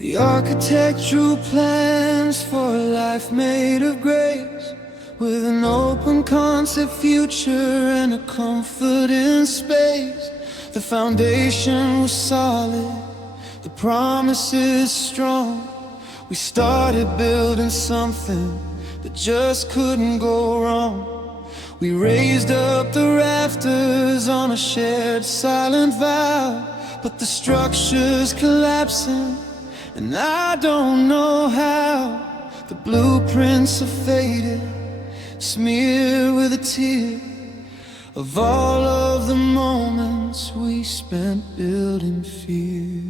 The architectural plans for a life made of grace, with an open concept future and a comfort in space. The foundation was solid, the promises strong. We started building something that just couldn't go wrong. We raised up the rafters on a shared silent vow, but the structure's collapsing, and I don't know how. The blueprints are faded, smeared with a tear of all of the moments we spent building fear.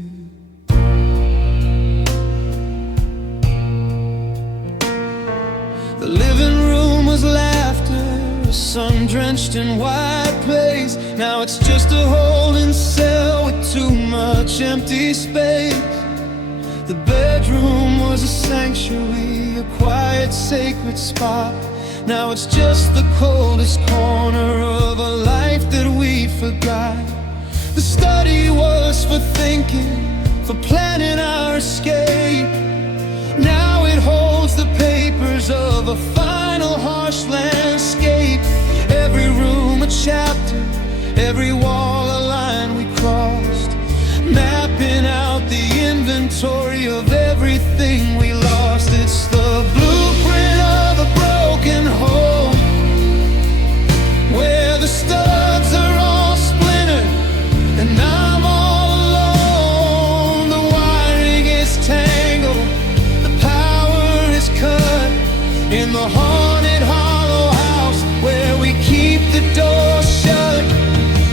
The living room was laughter, a sun-drenched and white place. Now it's just a holding cell with too much empty space. The bedroom was a sanctuary, a quiet, sacred spot. Now it's just the coldest corner of a life that we forgot. The study was for thinking, for planning our escape. Now it holds the papers of a final harsh landscape. Every room a chapter, every wall a line we crossed, mapping out the inventory of everything we lost. It's the blueprint of a broken home, where the studs are all splintered and I'm all alone. The wiring is tangled, the power is cut in the haunted hollow house where we keep the door shut.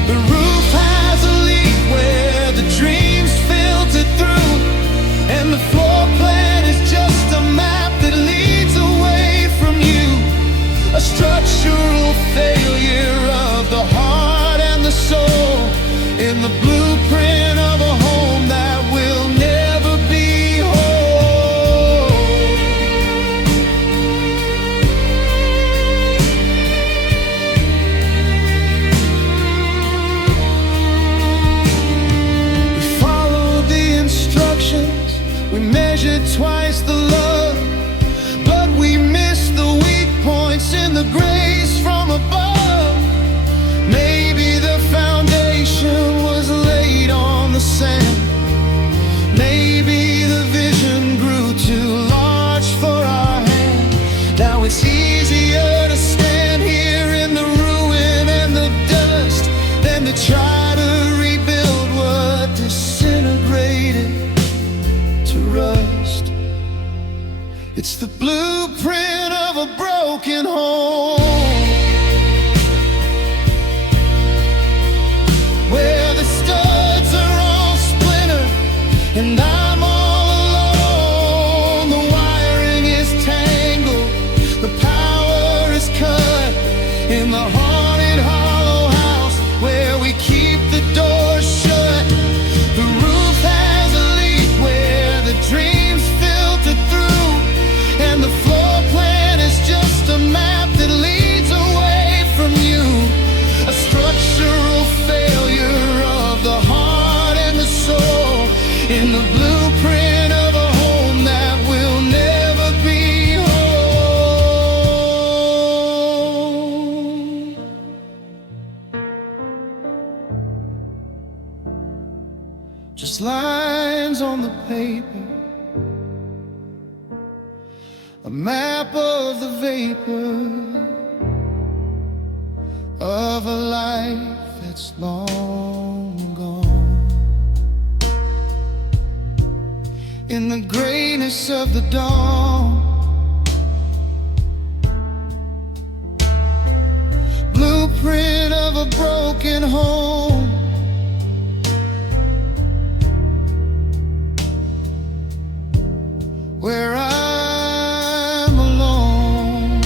The roof has a leak where the dreams filtered through, and the floor plan is just a map that leads away from you. A structural failure of the heart and the soul, in the blueprint of a home that will never be whole. We followed the instructions, we measured twice the love, but we missed the weak points in the grace from above. Maybe the foundation was laid on the sand. Maybe the vision grew too large for our hand. Now it's easier to stand here in the ruin and the dust than to try to rebuild what disintegrated to rust. It's the blueprint of a broken home, where the studs are all splintered and I'm all alone. The wiring is tangled, the power is cut in the haunted hollow house where we keep the doors shut. The roof has a leak where the dreams filter through, and the floor plan is just a map that leads away from you. A structural failure of the heart and the soul, in the blueprint of a home that will never be whole. Just lines on the paper, a map of the vapor of a life that's long gone. In the grayness of the dawn, blueprint of a broken home, where I'm alone.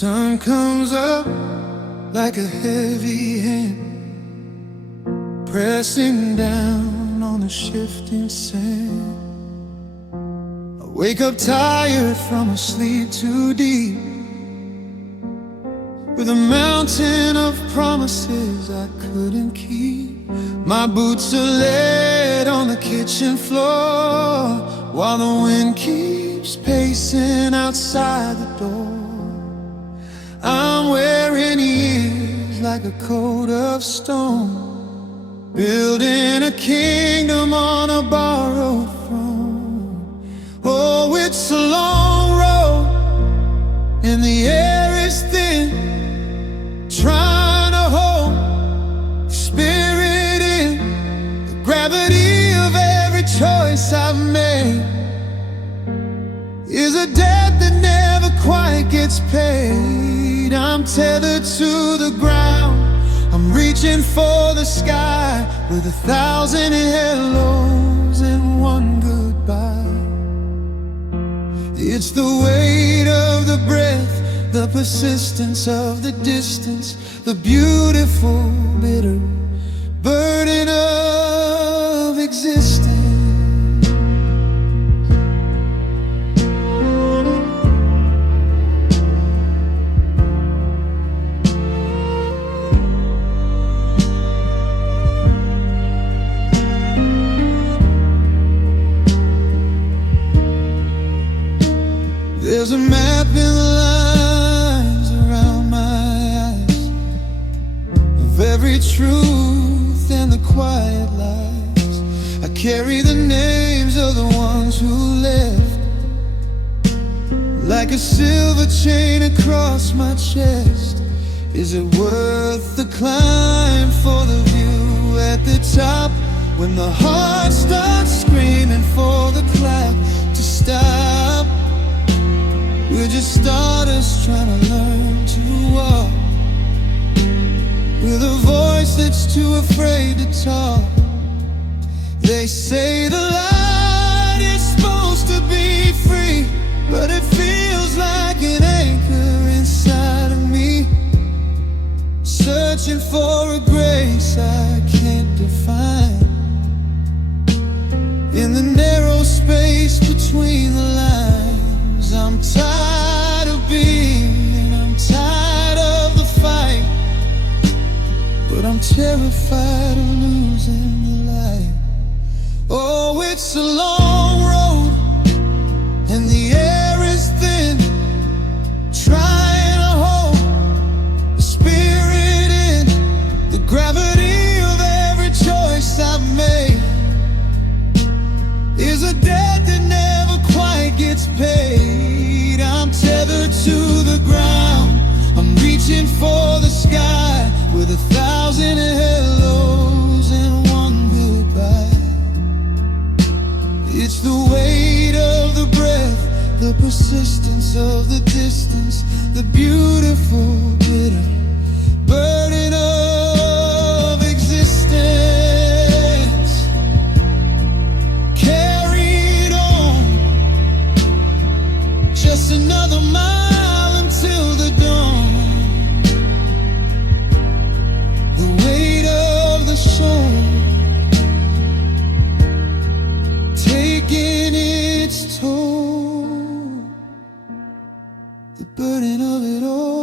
sun comes up like a heavy hand, pressing down on the shifting sand. I wake up tired from a sleep too deep, with a mountain of promises I couldn't keep. My boots are laid on the kitchen floor, while the wind keeps pacing outside the door. I'm wearing years like a coat of stone, building a kingdom on a borrowed throne. Oh, it's a long road and the air is thin, trying to hold the spirit in. The gravity of every choice I've made is a debt that never quite gets paid. I'm tethered to the ground, I'm reaching for the sky, with 1,000 hellos and one goodbye. It's the weight of the breath, the persistence of the distance, the beautiful, bitter burden of existence. There's a map in the lines around my eyes, of every truth and the quiet lies. I carry the names of the ones who left, like a silver chain across my chest. Is it worth the climb for the view at the top, when the heart starts screaming for the clock to stop? We're just stardust trying to learn to walk, with a voice that's too afraid to talk. They say the light is supposed to be free, but it feels like an anchor inside of me, searching for a grace I can't define. In the narrow space between the lines, I'm tired of being, I'm tired of the fight, but I'm terrified of losing the light. Oh, it's a long road and the air is thin, trying to hold the spirit in. The gravity of every choice I've made is a debt that never quite gets paid. I'm tethered to the ground, I'm reaching for the sky, with 1,000 hellos and one goodbye. It's the weight of the breath, the persistence of the distance, the beautiful, bitter burden of existence. Carried on, just another mile until the dawn. The weight of the shore taking its toll, the burden of it all.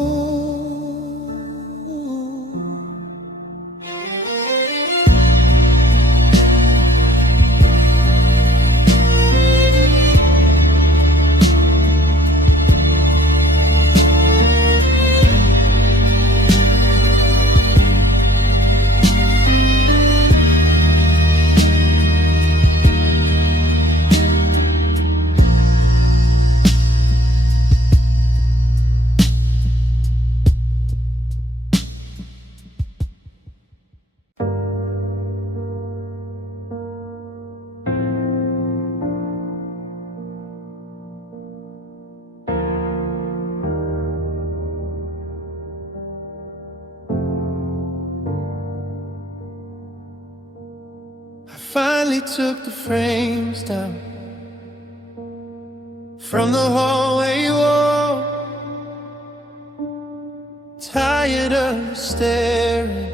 Finally took the frames down from the hallway wall. staring,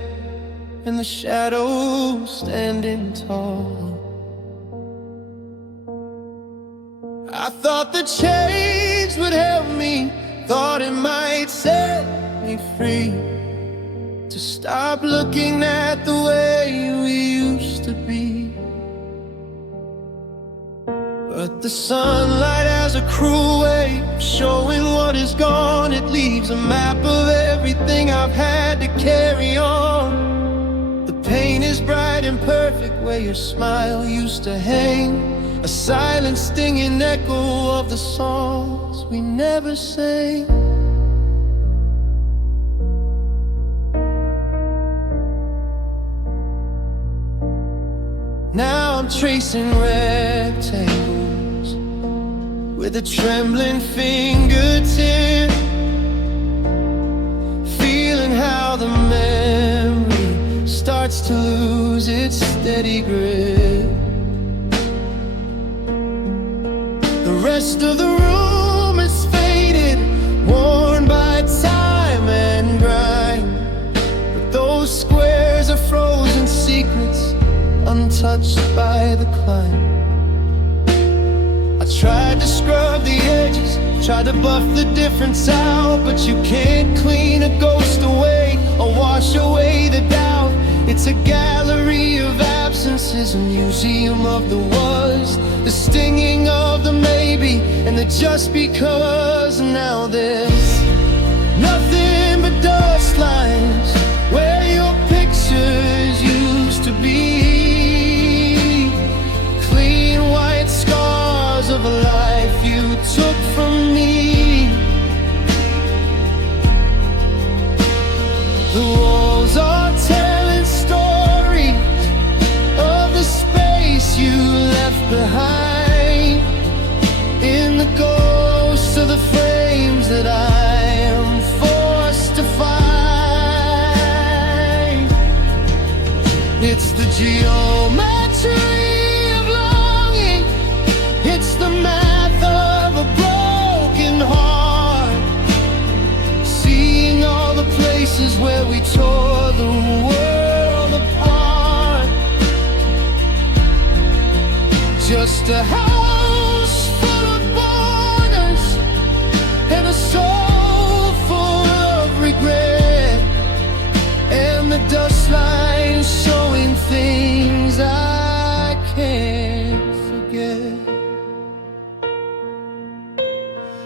and the shadows standing tall. I thought the change would help me, thought it might set me free, to stop looking at the way we used to be. But the sunlight has a cruel way of showing what is gone. It leaves a map of everything I've had to carry on. The pain is bright and perfect where your smile used to hang, a silent stinging echo of the songs we never sang. Now I'm tracing rectangles with a trembling fingertip, feeling how the memory starts to lose its steady grip. The rest of the room is faded, worn by time and grime, but those squares are frozen secrets, untouched by the climb. I tried to scrub the edges, tried to buff the difference out, but you can't clean a ghost away or wash away the doubt. It's a gallery of absences, a museum of the was, the stinging of the maybe, and the just because. Now there's nothing but dust lines where your pictures used to be, clean white scars of a life you took from me. The walls are telling stories of the space you left behind, in the ghosts of the frames that I am forced to find. It's the geometry of longing, it's the math of a broken heart, seeing all the places where we tore the world apart. Just a house full of borders and a soul full of regret, and the dust lines showing things I can't forget.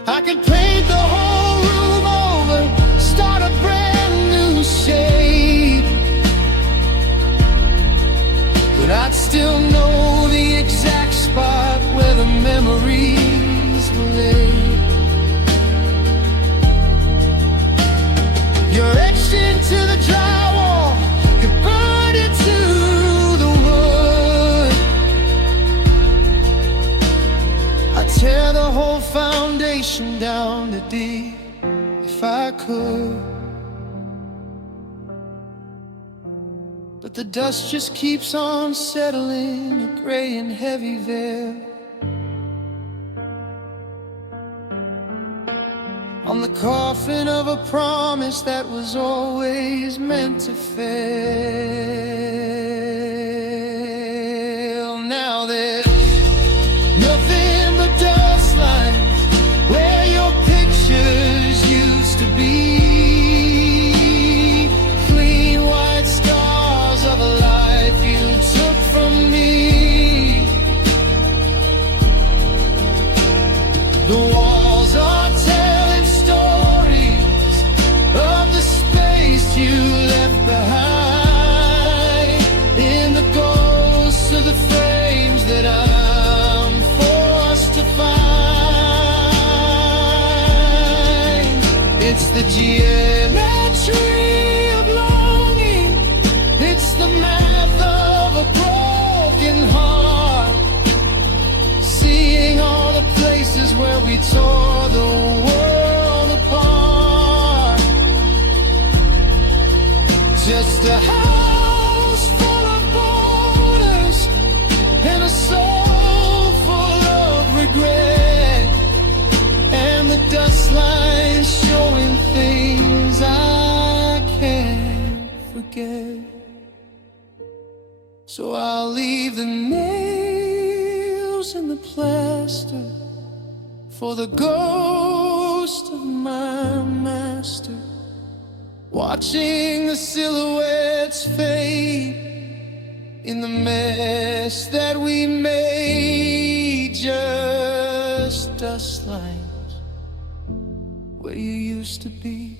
I could paint the whole room over, start a brand new shape, but I'd still know the exact spot where the memories were laid. You're etched into the drywall, you burned into the wood. I'd tear the whole foundation down to dig if I could, but the dust just keeps on settling, a gray and heavy veil on the coffin of a promise that was always meant to fail. Now there's nothing but dust lines where your pictures used to be, clean white scars of a life you took from me. The walls are telling stories of the space you left behind, in the ghosts of the frames that I'm forced to find. It's the geometry of longing, it's the math of a broken heart, seeing all the places where we tore the world apart. Just a house full of borders and a soul full of regret, and the dust lines showing things So I'll leave the nails and the plaster for the ghost of my master, watching the silhouettes fade in the mess that we made. Just dust lines where you used to be.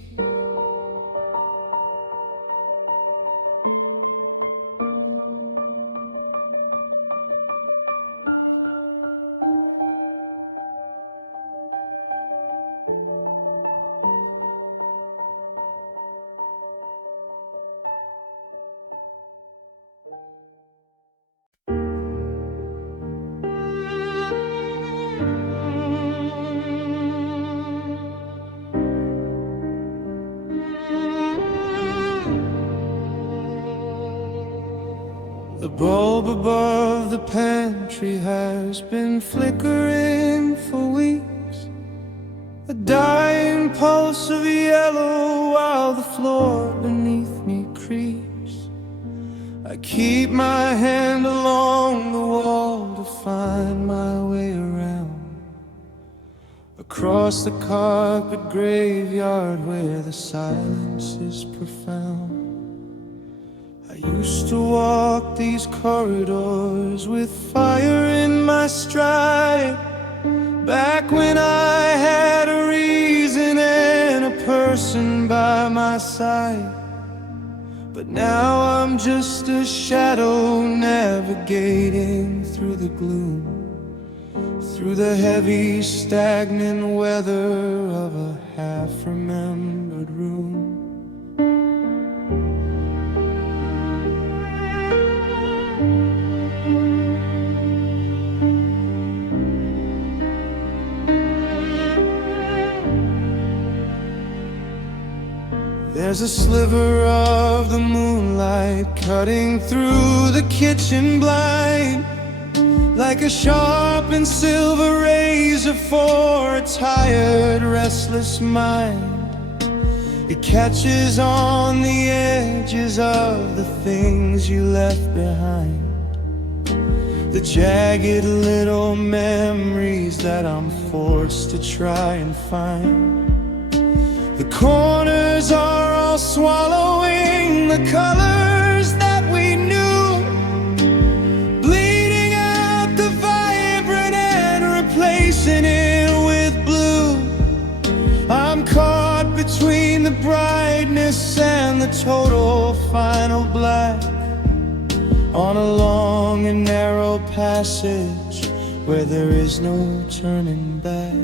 The bulb above the pantry has been flickering for weeks, a dying pulse of yellow while the floor beneath me creaks. I keep my hand along the wall to find my way around, across the carpet graveyard where the silence is profound. I used to walk these corridors with fire in my stride, back when I had a reason and a person by my side. But now I'm just a shadow navigating through the gloom, through the heavy stagnant weather of a half-remembered room. There's a sliver of the moonlight cutting through the kitchen blind, like a sharp and silver razor for a tired, restless mind. It catches on the edges of the things you left behind, the jagged little memories that I'm forced to try and find. The corners are all swallowing the colors that we knew, bleeding out the vibrant and replacing it with blue. I'm caught between the brightness and the total final black, on a long and narrow passage where there is no turning back.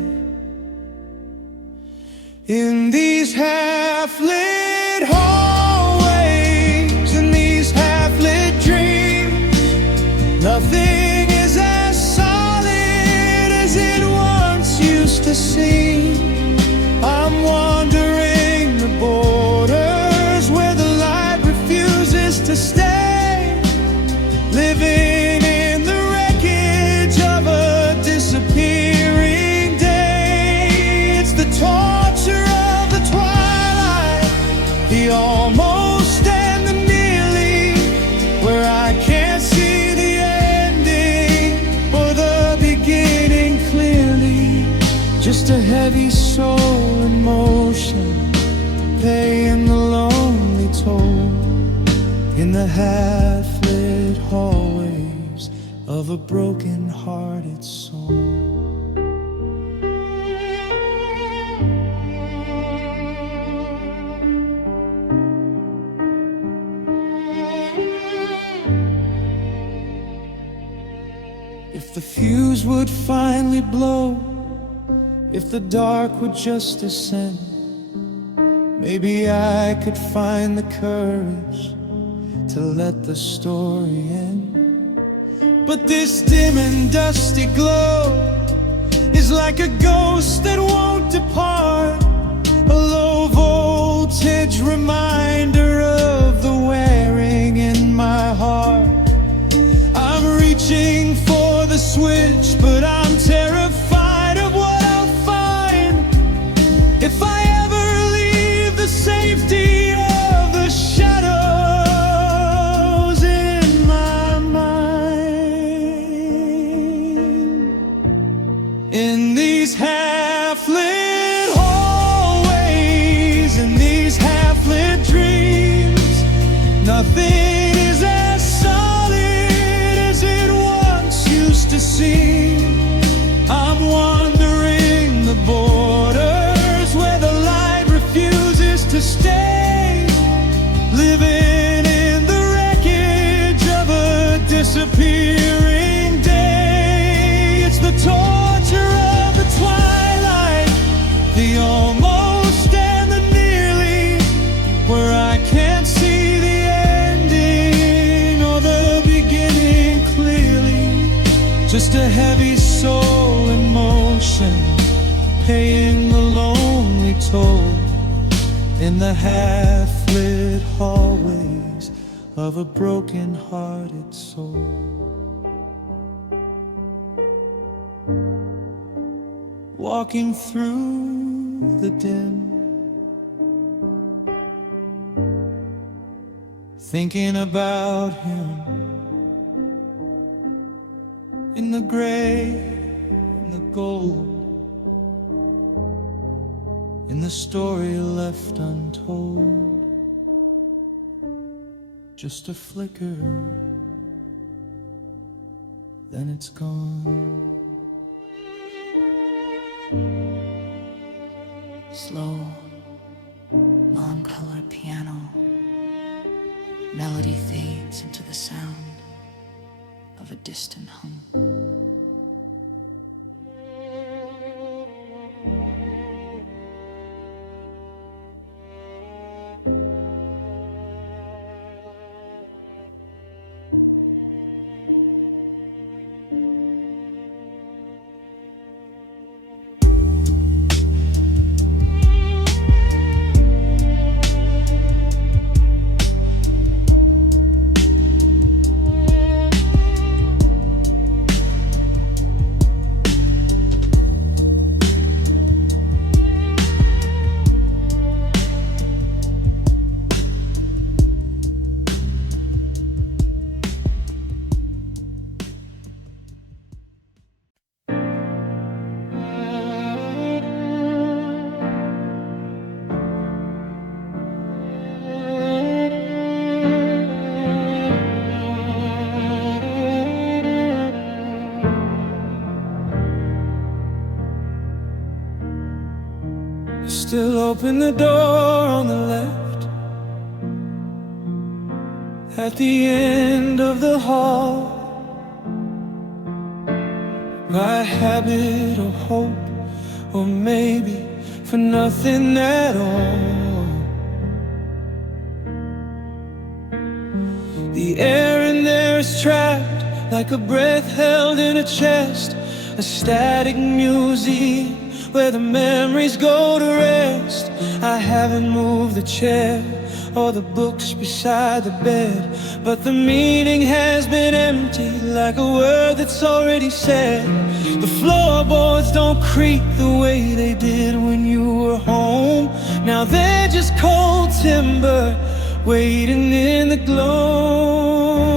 In these half-lit hallways, in these half-lit dreams, nothing is as solid as it once used to seem. I'm wandering the borders where the light refuses to stay, living in the wreckage of a disappearing day. It's the torture of the twilight, the almost and the nearly, where I can't see the ending or the beginning clearly. Just a heavy soul in motion, paying the lonely toll in the half-lit hallways of a broken-hearted soul. If the fuse would finally blow, if the dark would just descend, maybe I could find the courage to let the story end. But this dim and dusty glow is like a ghost that won't depart, a low voltage reminder of the wearing in my heart. I'm reaching for the switch, but I'm terrified of what I'll find if I ever leave the safety of the shadows in my mind. disappearing day. It's the torture of the twilight, the almost and the nearly, where I can't see the ending or the beginning clearly. Just a heavy soul in motion, paying the lonely toll in the half-lit hallways of a broken-hearted soul. Walking through the dim, thinking about him in the gray and the gold, in the story left untold. Just a flicker, then it's gone. Slow, non-color piano. Melody fades into the sound of a distant hum. Still open the door on the left, at the end of the hall. By habit or hope, or maybe for nothing at all. The air in there is trapped like a breath held in a chest, a static museum where the memories go to rest. I haven't moved the chair or the books beside the bed, but the meaning has been emptied like a word that's already said. The floorboards don't creak the way they did when you were home. Now they're just cold timber waiting in the glow.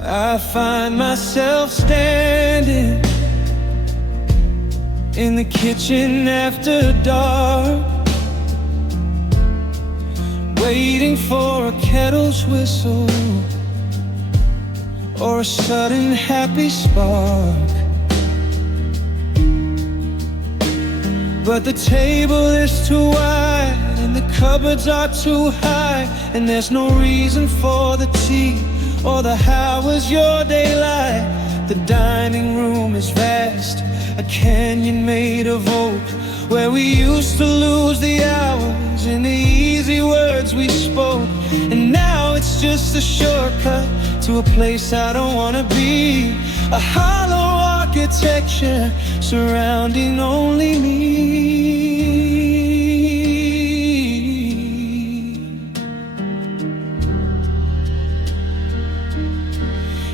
I find myself standing in the kitchen after dark, waiting for a kettle's whistle or a sudden happy spark. But the table is too wide and the cupboards are too high, and there's no reason for the tea or the how was your daylight. The dining room is vast, a canyon made of oak, where we used to lose the hours in the easy words we spoke. And now it's just a shortcut to a place I don't wanna be, a hollow architecture surrounding only me.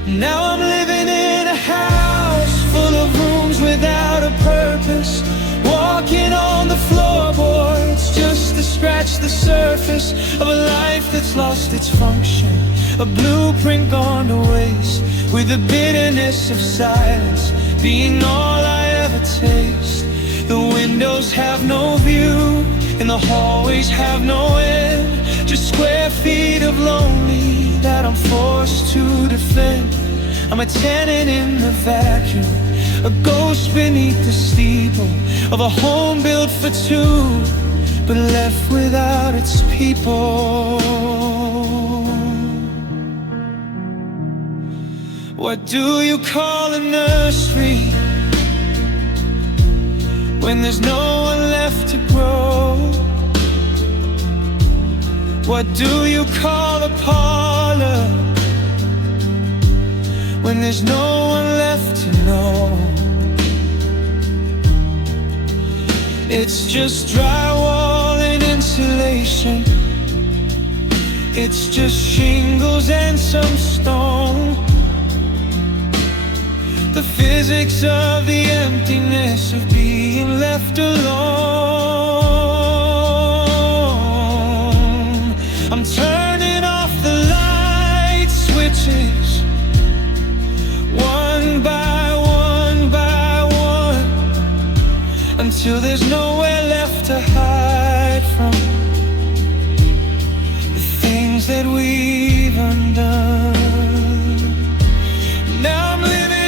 Now I'm living in a house full of rooms without a purpose, walking on the floorboards just to scratch the surface of a life that's lost its function, a blueprint gone to waste, with the bitterness of silence being all I ever taste. The windows have no view and the hallways have no end, just square feet of lonely that I'm forced to defend. I'm a tenant in the vacuum, a ghost beneath the steeple of a home built for two. but left without its people. What do you call a nursery when there's no one left to grow? What do you call a parlor when there's no one left to know? It's just drywall and insulation. It's just shingles and some stone. The physics of the emptiness of being left alone. I'm turning off the light switches, one by one by one, until there's nowhere left to hide from the things that we've undone. Now I'm living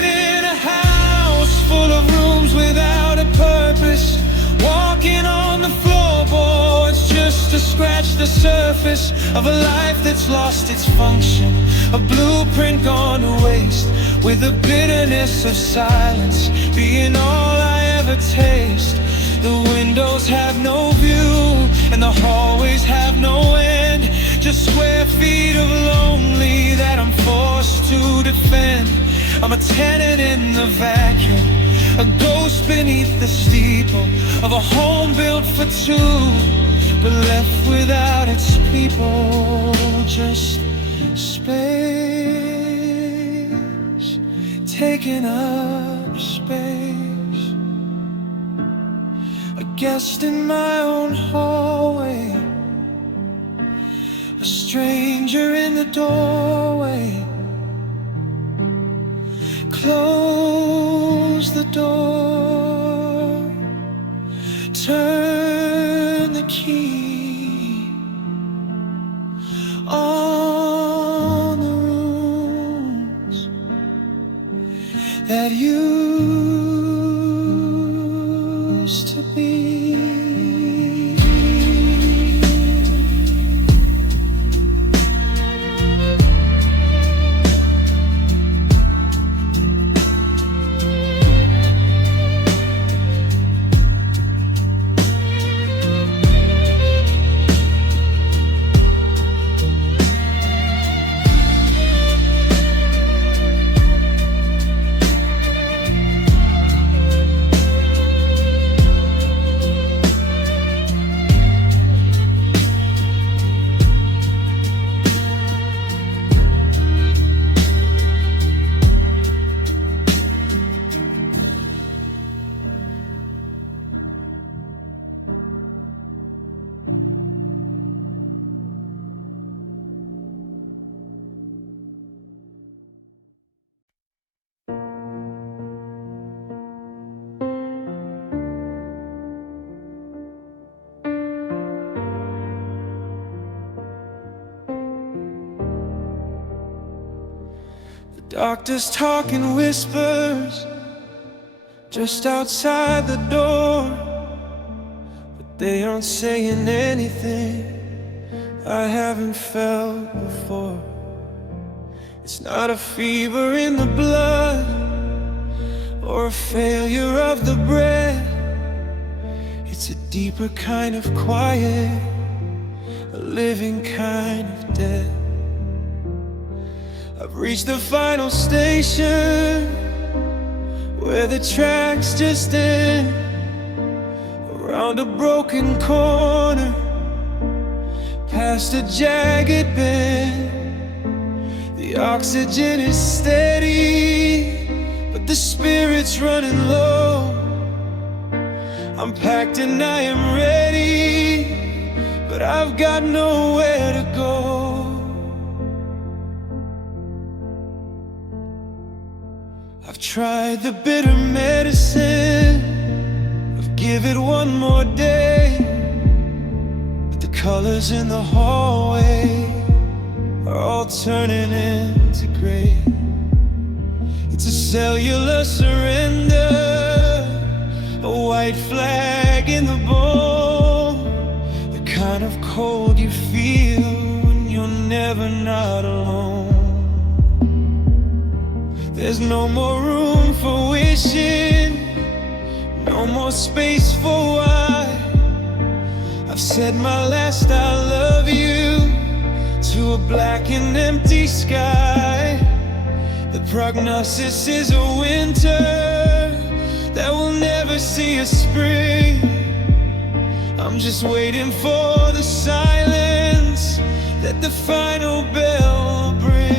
full of rooms without a purpose, walking on the floorboards just to scratch the surface of a life that's lost its function, a blueprint gone to waste, with the bitterness of silence being all I ever taste. The windows have no view and the hallways have no end, just square feet of lonely that I'm forced to defend. I'm a tenant in the vacuum, a ghost beneath the steeple of a home built for two, but left without its people. Just space, taking up space, a guest in my own hallway, a stranger in the doorway. Close the door, turn the key on the rooms that used to be. Doctors talking whispers just outside the door, but they aren't saying anything I haven't felt before. It's not a fever in the blood or a failure of the breath. It's a deeper kind of quiet, a living kind of death. I've reached the final station where the tracks just end, around a broken corner, past a jagged bend. The oxygen is steady, but the spirit's running low. I'm packed and I am ready, but I've got nowhere to go. I've tried the bitter medicine of give it one more day, but the colors in the hallway are all turning into gray. It's a cellular surrender, a white flag in the bone, cold you feel when you're never not alone. There's no more room for wishing, no more space for why. I've said my last I love you to a black and empty sky. The prognosis is a winter that will never see a spring. I'm just waiting for the silence that the final bell bring.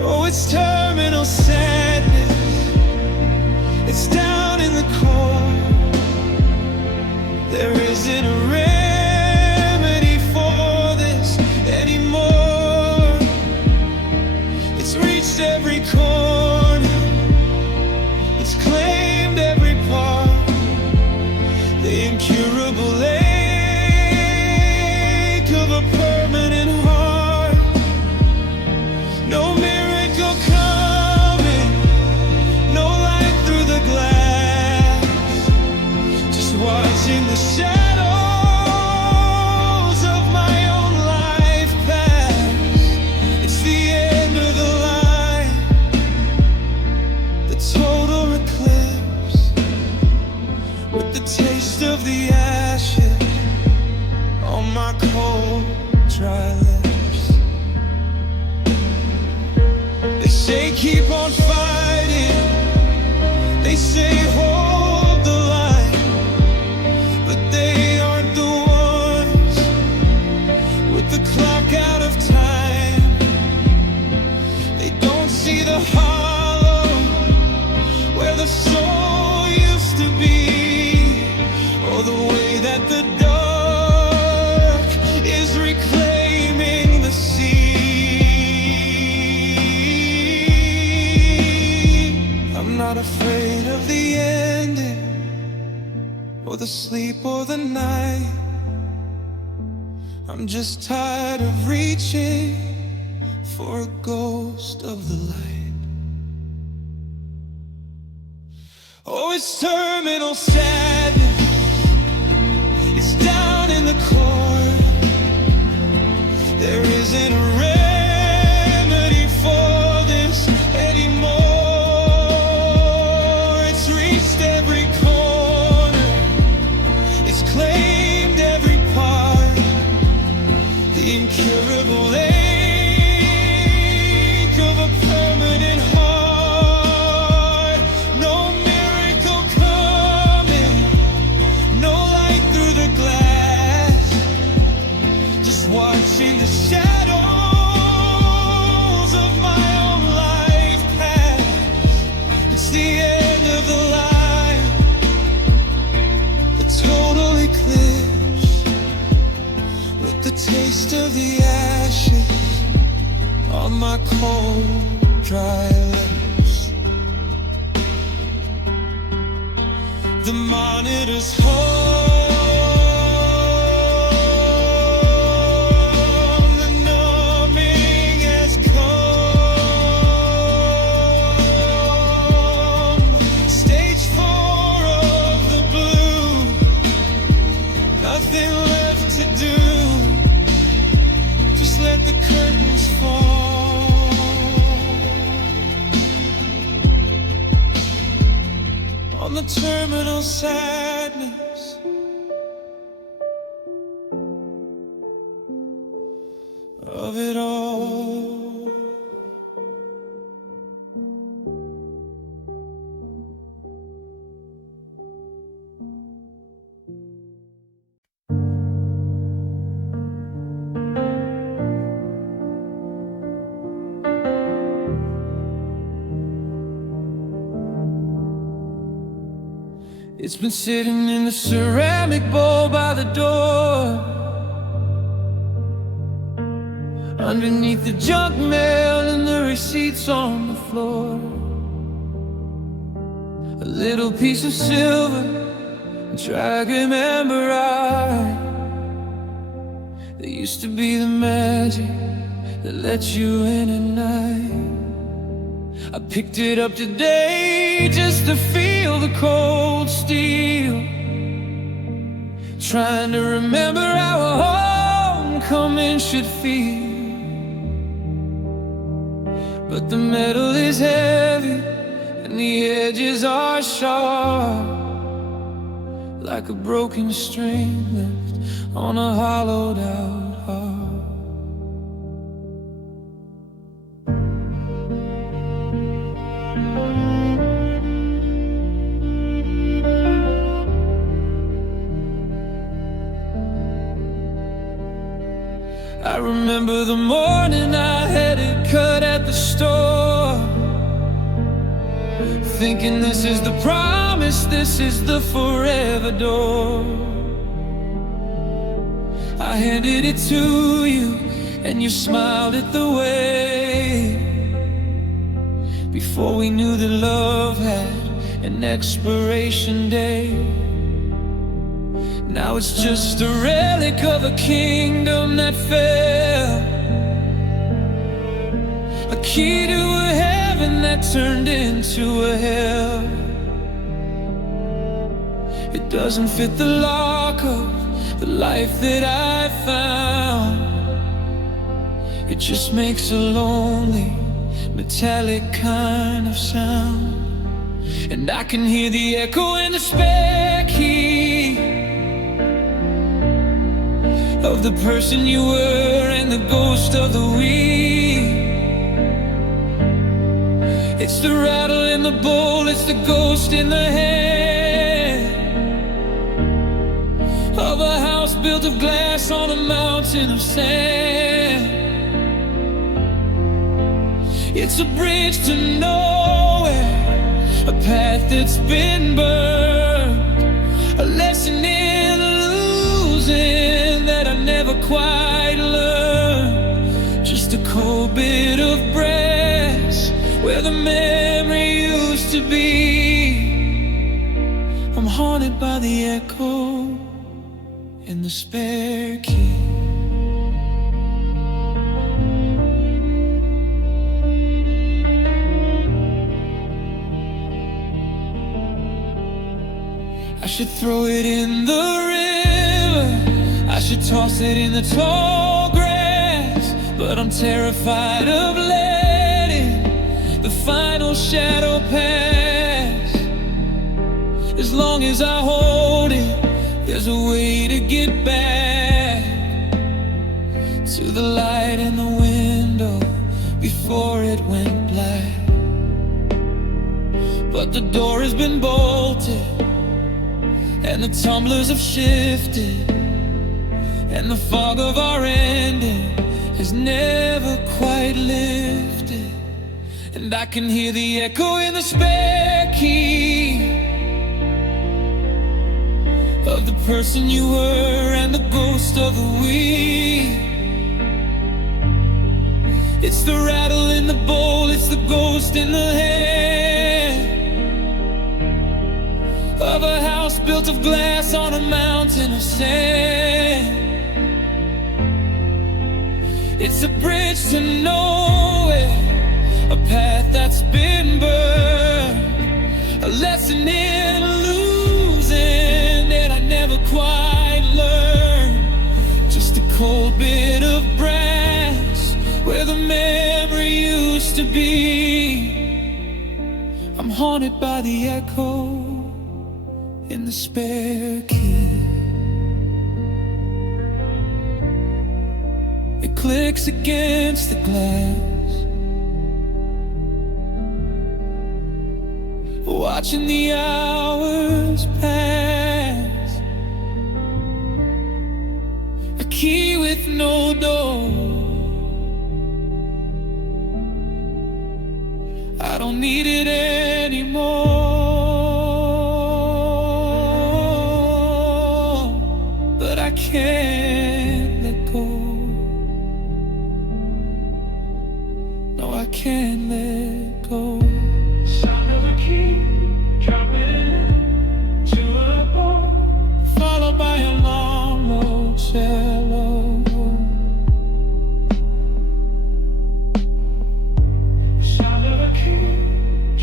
Oh, it's terminal sadness, it's down in the core. There isn't a remedy for this anymore. It's reached every corner, it's claimed every part. The incurable ache of a permanent heart. No miracle coming, no light through the glass. Just watching the shadows of my own life pass. It's the end of the line, the total eclipse, with the taste of the ashes on my cold, dry lips. They say keep on fighting, they say hold the line, but they aren't the ones with the clock out of time. They don't see the hollow where the soul used to be, or the way that the dark is reclaiming the sea. I'm not afraid of the ending, or the sleep or the night. I'm just tired of reaching for a ghost of the light. Oh, it's terminal sadness, it's down in the core. There isn't a remedy for this anymore. It's reached every corner, it's claimed every part. The incurable ache of a permanent heart. No miracle coming, no light through the glass. Just watching the shadows of my own life pass. It's the end of the line, the total eclipse, with the taste of the ashes on my cold, dry lips. The monitor's home, the numbing has come. Stage 4 of the blue, nothing left to do. Just let the curtains fall. On the terminal sadness of it all. It's been sitting in the ceramic bowl by the door, underneath the junk mail and the receipts on the floor. A little piece of silver, try to remember there used to be the magic that let you in at night. I picked it up today just to feel the cold steel trying to remember how a homecoming should feel. But the metal is heavy and the edges are sharp, like a broken string left on a hollowed out heart. I remember the morning I had it cut at the store, thinking this is the promise, this is the forever door. I handed it to you and you smiled it the way, before we knew that love had an expiration date. Now it's just a relic of a kingdom that fell, a key to a heaven that turned into a hell. It doesn't fit the lock of the life that I found. It just makes a lonely, metallic kind of sound. And I can hear the echo in the spare key of the person you were and the ghost of the we. It's the rattle in the bowl, it's the ghost in the hand of a house built of glass on a mountain of sand. It's a bridge to nowhere, a path that's been burned, a lesson in losing that I never quite learned. Just a cold bit of brass where the memory used to be. I'm haunted by the echo in the spare key. I should throw it in the river, I should toss it in the tall grass, but I'm terrified of letting the final shadow pass. As long as I hold it, there's a way to get back to the light in the window before it went black. But the door has been bolted and the tumblers have shifted, and the fog of our ending has never quite lifted. And I can hear the echo in the spare key of the person you were and the ghost of the we. It's the rattle in the bowl, it's the ghost in the hand of a house built of glass on a mountain of sand. It's a bridge to nowhere, a path that's been burned, a lesson in losing that I never quite learned. Just a cold bit of brass where the memory used to be. I'm haunted by the echo in the spare key. It clicks against the glass, watching the hours pass. A key with no door. I don't need it anymore, but I can't let go. No, I can't let go. Sound of a key dropping to a ball, followed by a long, low cello. Sound of a key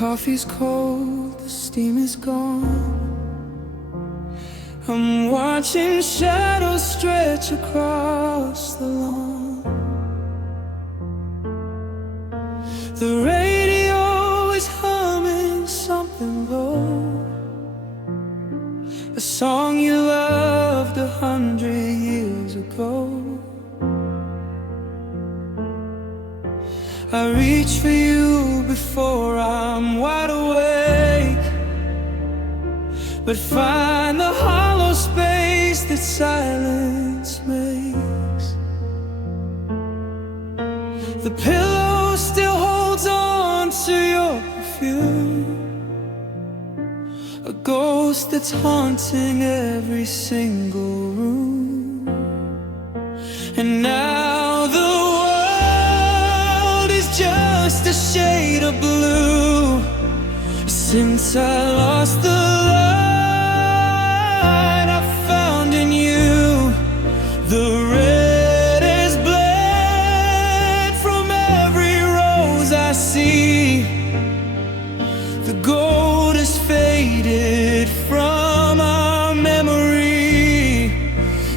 coffee's cold, the steam is gone. I'm watching shadows stretch across the lawn. The radio is humming something low, a song you loved 100 years ago. I reach for you before I'm wide awake, but find the hollow space that silence makes. The pillow still holds on to your perfume, a ghost that's haunting every single room. And now the world is just a shade of blue, since I lost the light I found in you. The red is bled from every rose I see, the gold is faded from our memory.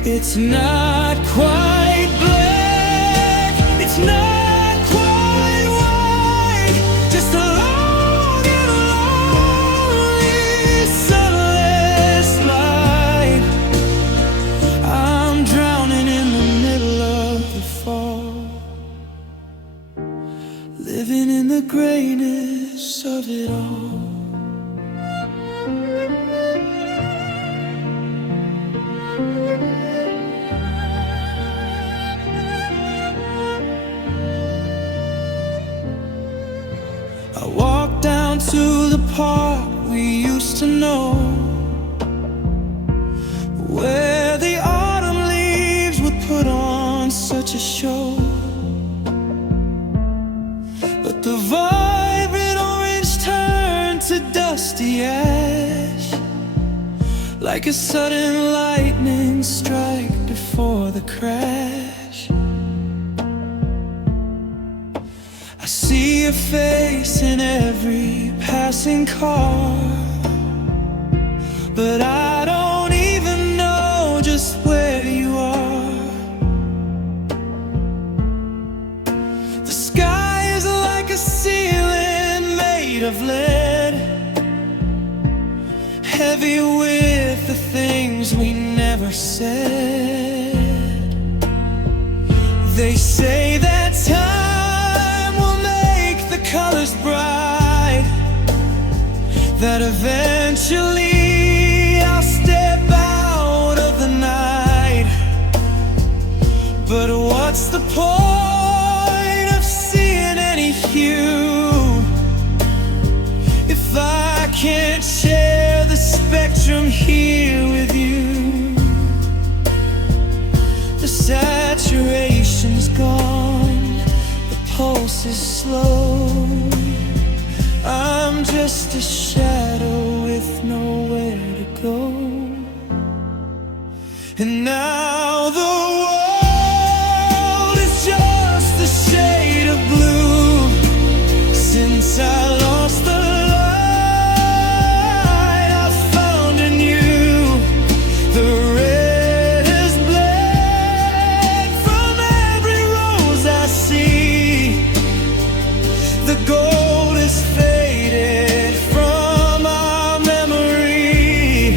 It's not quite black, it's not quite white, just a long and lonely sunless light. I'm drowning in the middle of the fall, living in the grayness of it all. I walk down to the park we used to know, where the autumn leaves would put on such a show. But the vibrant orange turned to dusty ash, like a sudden lightning strike before the crash. I see your face in every passing car, but I don't even know just where you are. The sky is like a ceiling made of lead, heavy with the things we never said. They say that time will make the colors bright, that eventually I'll step out of the night. But what's the point of seeing any hue if I can't share the spectrum here with you? The saturation's gone, the pulse is slow, I'm just a shadow with nowhere to go. And now the world is just a shade of blue, since I lost the light I found in you. The red is bled from every rose I see, the gold is faded from our memory.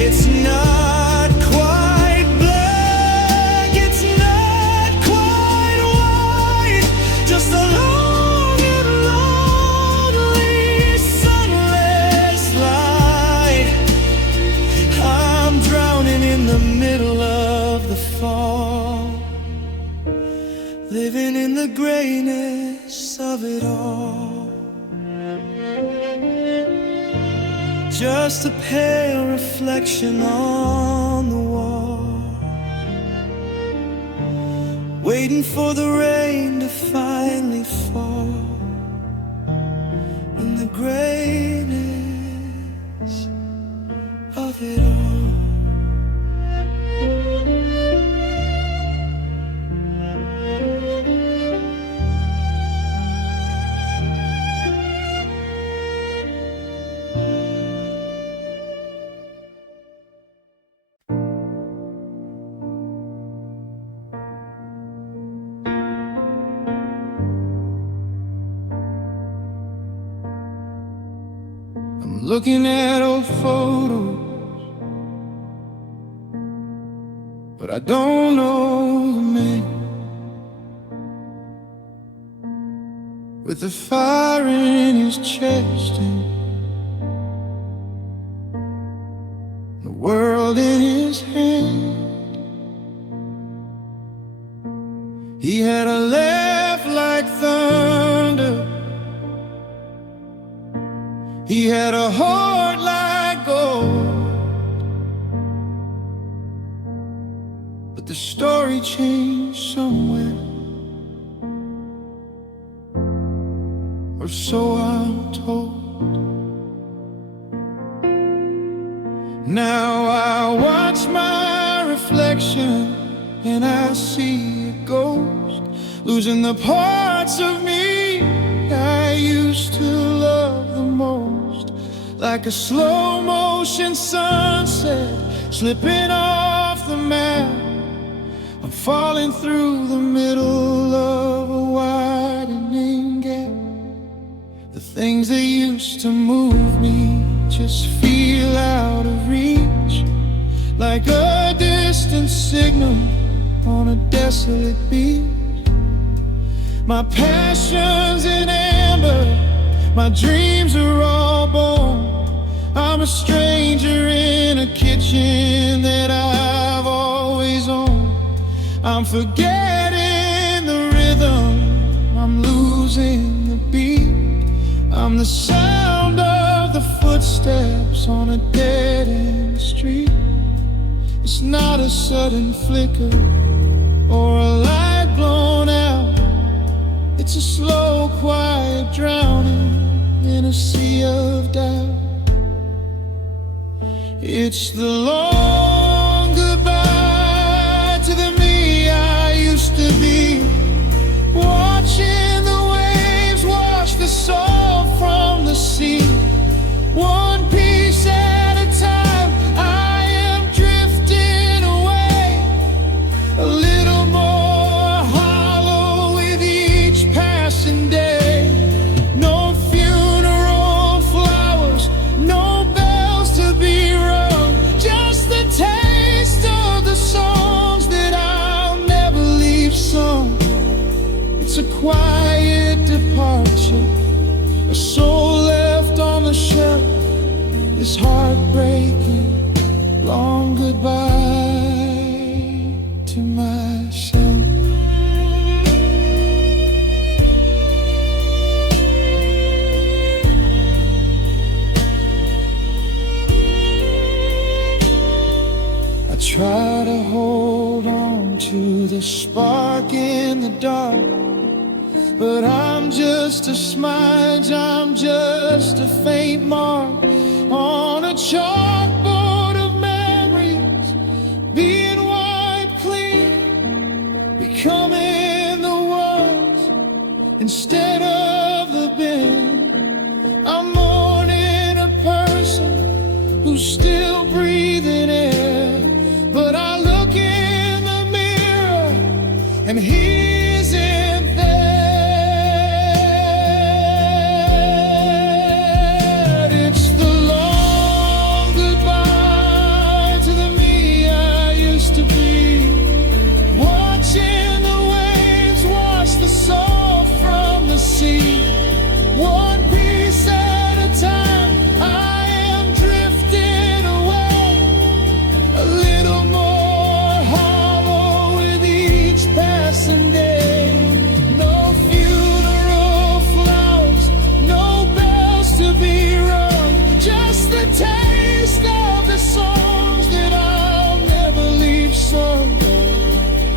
It's not quite black, it's not quite white, just a long and lonely sunless light. I'm drowning in the middle of the fall, living in the grayness of it all. Just a pale reflection on the wall, waiting for the rain to finally fall in the grayness of it all. looking at old photos, but I don't know the man with the fire in his chest and the world in his hand. He had a laugh like thunder, he had a heart like gold, but the story changed somewhere, or so I'm told. Now I watch my reflection and I see a ghost, losing the parts of me I used to love the most. Like a slow motion sunset slipping off the map, I'm falling through the middle of a widening gap. The things that used to move me just feel out of reach, like a distant signal on a desolate beach. My passion's in amber, my dreams are all bone. I'm a stranger in a kitchen that I've always owned. I'm forgetting the rhythm, I'm losing the beat. I'm the sound of the footsteps on a dead-end street. It's not a sudden flicker or a light blown out, it's a slow, quiet drowning in a sea of doubt. It's the long goodbye to the me I used to be, watching the waves wash the soul from the sea. One piece at a time, I am drifting away, a little more hollow with each passing day. No funeral flowers, no bells to be rung, just the taste of the songs that I'll never leave sung. It's a quiet departure, a soul left on the shelf, this heartbreaking long goodbye to myself. I try to hold on to the spark in the dark, but I'm just a smudge, I'm just a faint mark on a chalkboard of memories, being wiped clean, becoming the ones instead of the bin. I'm mourning a person who's still breathing air, but I look in the mirror and he isn't there. One piece at a time, I am drifting away, a little more hollow with each passing day. No funeral flowers, no bells to be rung, just the taste of the songs that I'll never leave sung.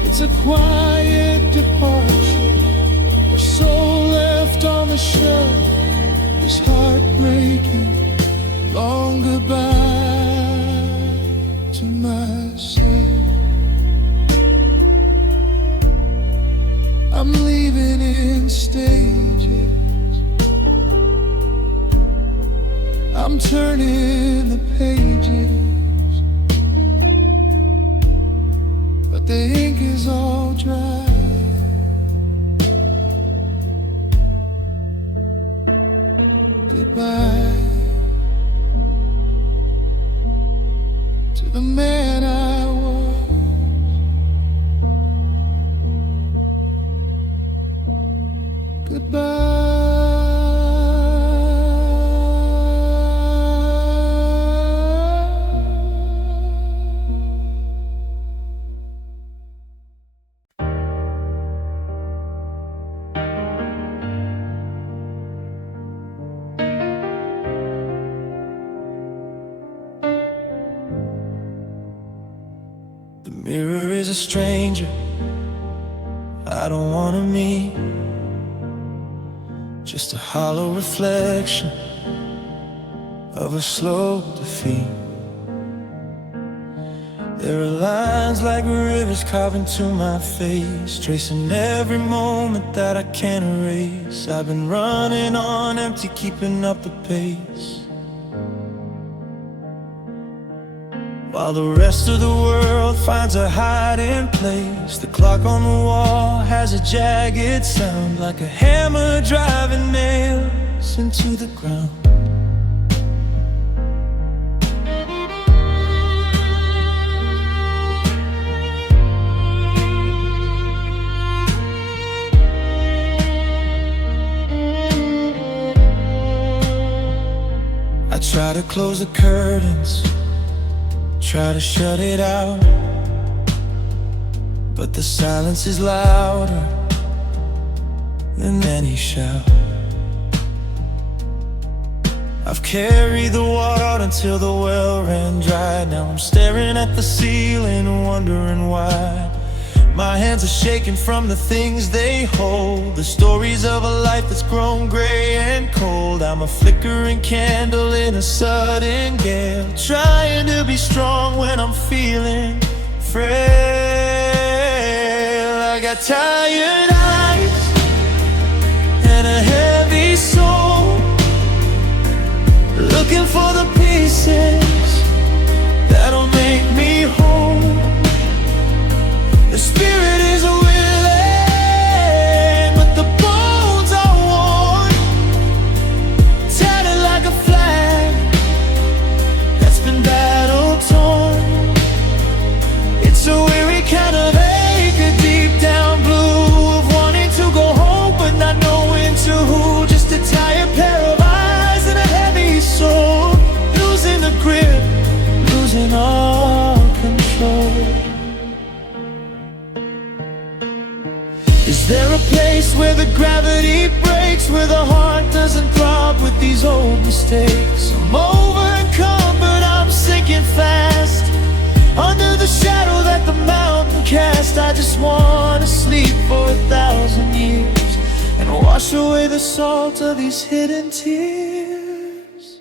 It's a quiet departure, a soul left on the shelf, this heartbreaking long goodbye to myself. I'm leaving in stages, I'm turning the pages, but the ink is all dry. Goodbye, to the man I was. Goodbye. The mirror is a stranger I don't wanna meet, just a hollow reflection of a slow defeat. There are lines like rivers carved into my face, tracing every moment that I can't erase. I've been running on empty, keeping up the pace, while the rest of the world finds a hiding place. The clock on the wall has a jagged sound, like a hammer driving nails into the ground. I try to close the curtains, try to shut it out, but the silence is louder than any shout. I've carried the water until the well ran dry. Now I'm staring at the ceiling, wondering why. My hands are shaking from the things they hold, the stories of a life that's grown gray and cold. I'm a flickering candle in a sudden gale, trying to be strong when I'm feeling frail. I got tired eyes and a heavy soul, looking for the pieces that'll make me whole. The spirit is willing, but the bones are worn, tattered like a flag that's been battle-torn. It's a weary kind of ache, a deep down blue of wanting to go home but not knowing to who. Just a tired pair of eyes and a heavy soul, losing the grip, losing all control. Is there a place where the gravity breaks, where the heart doesn't throb with these old mistakes? I'm overcome, but I'm sinking fast under the shadow that the mountain cast. I just wanna sleep for 1,000 years and wash away the salt of these hidden tears.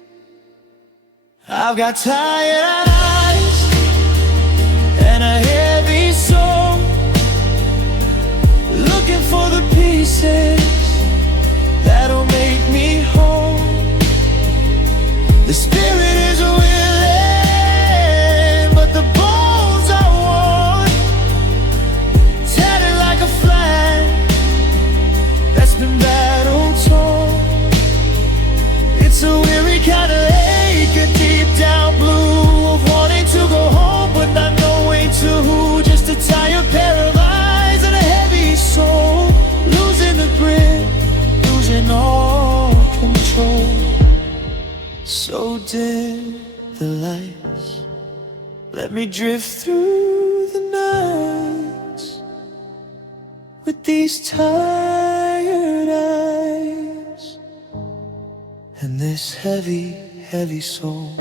I've got tired eyes and a heavy soul, looking for the pieces that'll make me whole. The spirit is willing, but the bones are worn, tattered like a flag that's been battle-torn. It's a weary kind of ache, a deep down blue of wanting to go home but not knowing to who. Just a tired pair of eyes and a heavy soul, losing the grip, losing all control. So dim the lights, let me drift through the nights with these tired eyes and this heavy, heavy soul.